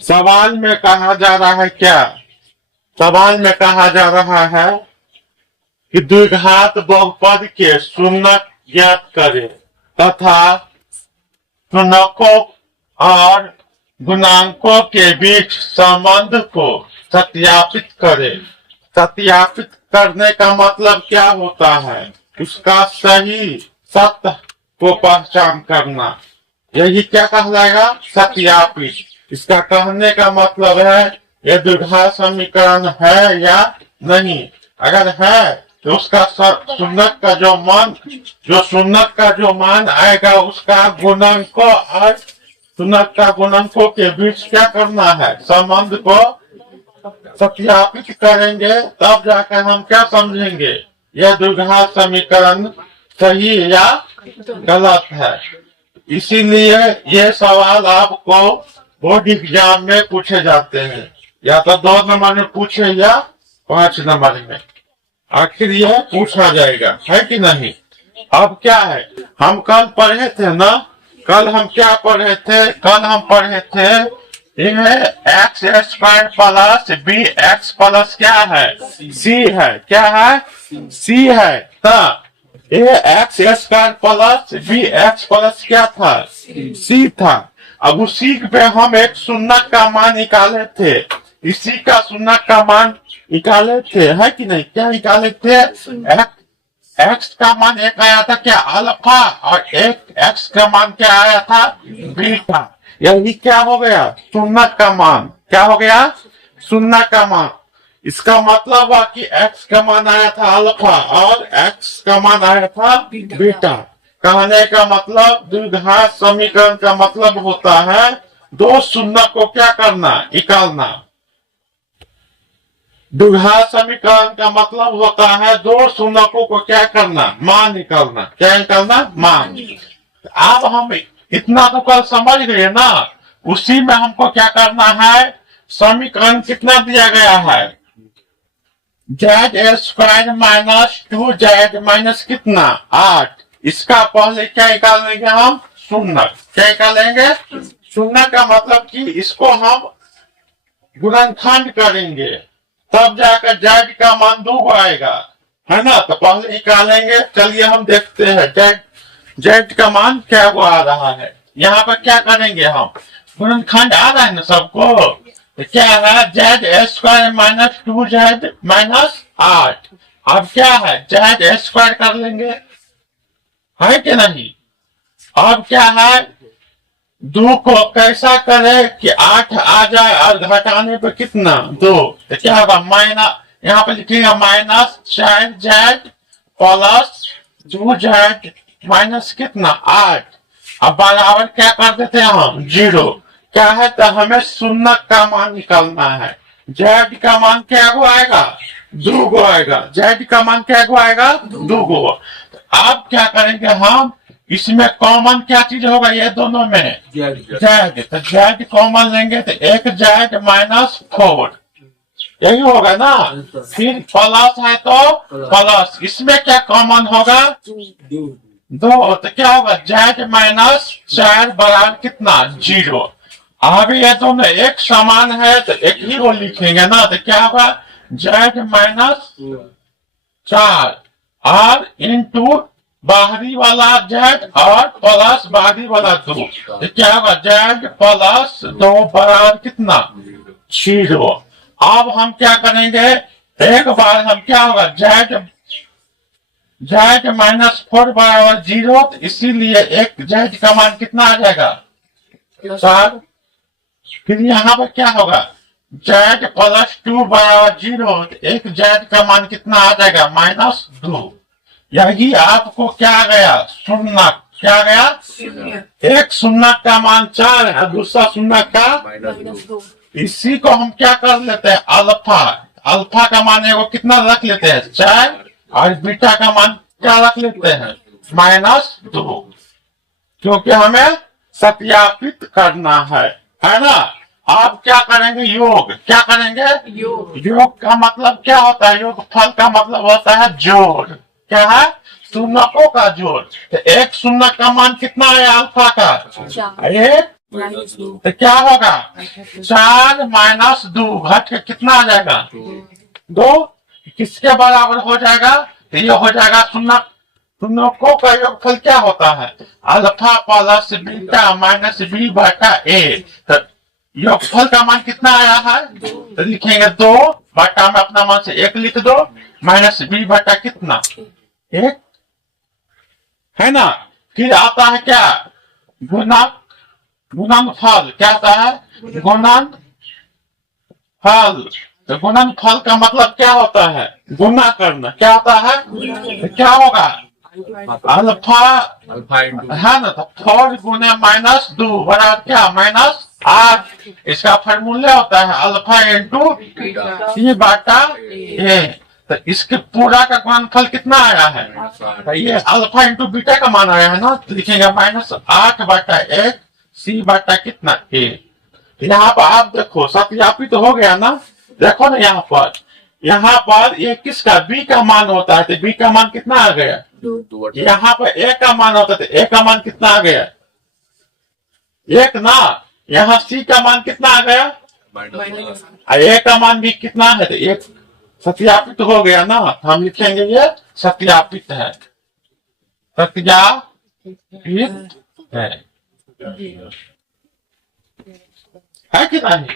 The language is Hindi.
सवाल में कहा जा रहा है क्या? सवाल में कहा जा रहा है कि द्विघात बहुपद के शून्यक ज्ञात करें तथा शून्यकों और गुणांकों के बीच संबंध को सत्यापित करें। सत्यापित करने का मतलब क्या होता है? उसका सही सत्य को पहचान करना, यही क्या कहलाएगा? सत्यापित। इसका कहने का मतलब है ये द्विघात समीकरण है या नहीं। अगर है तो उसका शून्यक का जो मान आएगा उसका गुणांकों और शून्यक का गुणांकों के बीच क्या करना है? संबंध को सत्यापित करेंगे, तब जाकर हम क्या समझेंगे यह द्विघात समीकरण सही या गलत है। इसीलिए ये सवाल आपको बोर्ड एग्जाम में पूछे जाते हैं, या तो 2 नंबर में पूछे या 5 नंबर में। आखिर यह पूछा जाएगा, है कि नहीं? अब क्या है, हम कल पढ़े थे ना, कल हम क्या पढ़े थे? कल हम पढ़े थे x square plus b x plus क्या है? सी है। क्या है? सी है। ये x square plus b x plus क्या था? सी था। अब उसी पे हम एक शून्यक का मान निकाले थे, इसी का शून्यक का मान निकाले थे, है कि नहीं? क्या निकाले थे? एक्स का मान एक आया था क्या? अल्फा, और एक एक्स का मान क्या आया था? बीटा। यही क्या हो गया? शून्यक का मान। क्या हो गया? शून्यक का मान। इसका मतलब है कि एक्स का मान आया था अल्फा और एक्स का मान आया था बीटा। कहने का मतलब द्विघात समीकरण का मतलब होता है दो शून्य को क्या करना? निकालना। द्विघात समीकरण का मतलब होता है दो शून्यकों को क्या करना? मान निकालना। क्या निकालना? मान। अब हम इतना तो कल समझ गए ना। उसी में हमको क्या करना है? समीकरण कितना दिया गया है? Z square minus 2z minus कितना? 8। इसका पहले क्या निकालेंगे हम? शून्य। क्या निकालेंगे? शून्य का मतलब कि इसको हम गुणनखंड करेंगे, तब जाकर जेड का मान 2 आएगा, है ना? तो पहले निकालेंगे। चलिए हम देखते हैं जेड का मान क्या आ रहा है। यहाँ पर क्या करेंगे हम? गुणनखंड आ रहा है ना सबको। तो क्या है? Z square minus 2z minus 8। अब क्या है? जेड स्क्वायर कर लेंगे, है कि नहीं? अब क्या है? 2 को कैसा करे कि 8 आ जाए और घटाने पे कितना? 2। तो क्या होगा? माइनस, यहाँ पे लिखेंगे minus 4z plus 2z minus कितना? 8। अब बराबर क्या कर देते हैं हम? 0। क्या है? तो हमें शून्य का मान निकालना है। जेड का मान क्या आएगा? 2 आएगा। जेड का मान क्या आएगा? 2। तो अब क्या करेंगे हम? इसमें कॉमन क्या चीज होगा? ये दोनों में जेड। तो जेड कॉमन लेंगे तो एक जेड माइनस 4, यही होगा ना। फिर प्लस है तो प्लस, इसमें क्या कॉमन होगा? 2। तो क्या होगा? जेड माइनस 4 बराबर कितना? 0। अब ये दोनों एक समान है तो एक ही को लिखेंगे ना। तो क्या होगा? जेड माइनस 4 और इंटू बाहरी वाला जेड और प्लस बाहरी वाला 2। तो क्या होगा? जेड प्लस 2 बराबर कितना? 0। अब हम क्या करेंगे? एक बार हम क्या होगा? जेड माइनस 4 बराबर 0। तो इसीलिए एक जेड का मान कितना आ जाएगा? 4। फिर यहाँ पर क्या होगा? जेड प्लस 2 बराबर 0। तो एक जेड का मान कितना आ जाएगा? माइनस 2। यही आपको क्या गया? शून्य। क्या गया? एक शून्य का मान 4 है, दूसरा शून्य का -2। इसी को हम क्या कर लेते हैं? अल्फा। अल्फा का मान एगो कितना रख लेते हैं? 4। और बीटा का मान क्या रख लेते हैं? -2। क्योंकि हमें सत्यापित करना है ना। आप क्या करेंगे? योग। क्या करेंगे? योग का मतलब क्या होता है? योग फल का मतलब होता है जोड़। क्या है? शून्यकों का जोड़। तो एक शून्य का मान कितना है? अल्फा का 1। -2 तो क्या होगा 4 माइनस 2 घट के कितना आ जाएगा 2 किसके बराबर हो जाएगा तो ये हो जाएगा शून्य शून्यकों का योगफल क्या होता है alpha plus beta minus b बटा ए तो योगफल का मान कितना आया है तो लिखेंगे 2 बटा में अपना मान से 1 लिख दो माइनस बी बटा कितना 1 है ना फिर आता है क्या गुणा गुणनफल क्या आता है गुणनफल तो गुणनफल का मतलब क्या होता है गुना करना क्या होता है तो क्या होगा अल्फा अल्फा इंटू है ना तो 4 गुने माइनस 2 बराबर क्या माइनस 8 इसका फॉर्मूला होता है अल्फा इंटू बीटा सी बटा ए तो इसके पूरा का गुणनफल कितना आया है तो ये अल्फा इंटू बीटा का मान आया है ना तो लिखेंगे माइनस 8 बटा 1 सी बटा कितना ए यहाँ पर आप देखो सत्यापित तो हो गया ना देखो ना यहाँ पर ये किसका बी का मान होता है तो बी का मान कितना आ गया 2 यहाँ पर ए का मान होता है तो ए का मान कितना आ गया 1 ना यहाँ सी का मान कितना आ गया माइनस ए का मान भी कितना है तो 1 सत्यापित हो गया ना तो हम लिखेंगे ये सत्यापित है सत्यापित है कि नहीं